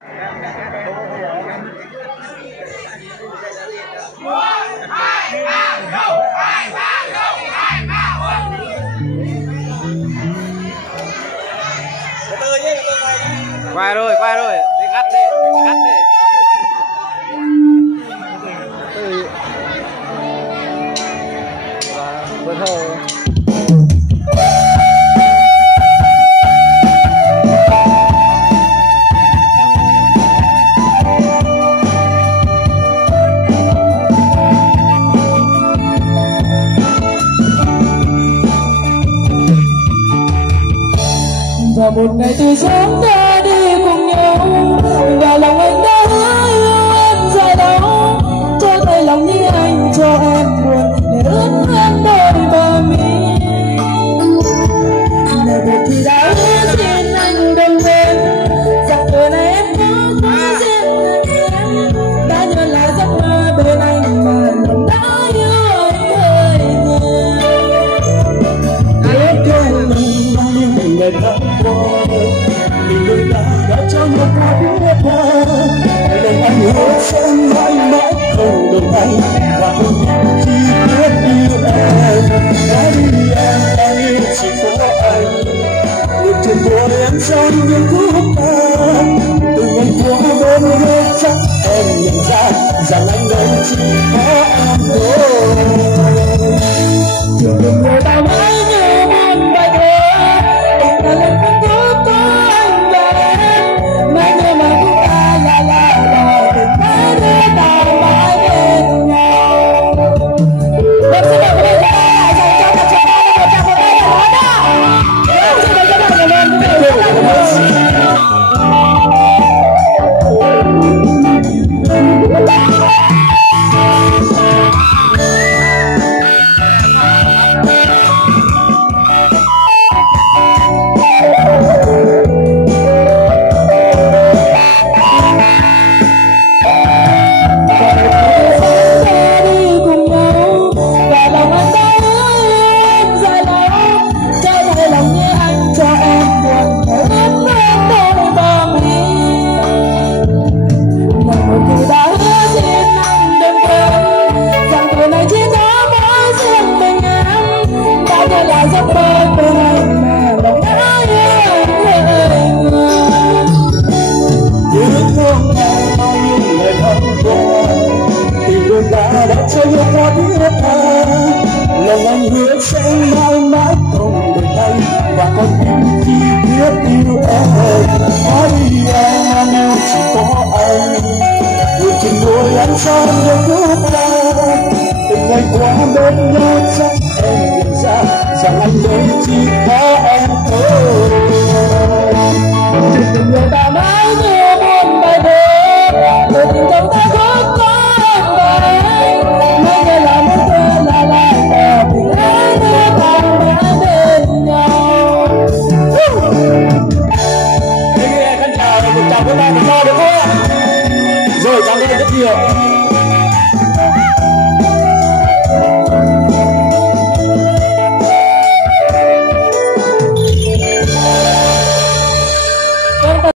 Quay rồi, đi cắt đi, cắt đi. Vâng thôi. Và một ngày từ sớm ta đi cùng nhau, và lòng anh đã hứa yêu em dài lâu, cho tay lòng như anh cho em buồn để ướt em đôi bờ mi. Ngày một thì đã hứa xin anh đừng quên rằng đời này em có riêng em, đã nhớ lại giấc mơ bên anh mà lòng đã yêu anh hơi nhiều. Biết thương mình bao nhiêu ngày tháng tình đôi ta đã cho nhau qua biết hoa, nên anh hứa sẽ mãi mãi không đổi thay và không chi tiết yêu em. Hãy đi em, anh yêu chỉ có anh, một trên môi em trong những phút ta. Từ ngày qua bên nhau chắc em nhận ra rằng anh đây chỉ có em thôi. Từng người ta mãi như muôn bài thơ, tình ta lên con có anh và em, mãi nhớ mà chúng ta là tình mãi đưa ta mãi bên nhau. Vâng, xin mời quý vị hãy dành cho các bạn một tràng pháo tay nhỏ đó. Xin mời các bạn cảm ơn quý vị rất là nhiều. Lòng anh hứa sẽ mãi mãi không đổi thay và con tim chỉ biết yêu em. Hỏi đi em, anh yêu chỉ có anh, người trên đôi anh son những phút ta. Từng ngày qua bên nhau chắc em nhận ra rằng anh đây chỉ có em thôi. Từng người ta mãi như muôn bài thơ, người tình trong ta có em và anh, mãi nghe là muốn thơ là tình ai đưa ta mãi bên nhau. Thế khán chào một chào với ba một to được không ạ? Rồi cảm ơn rất nhiều.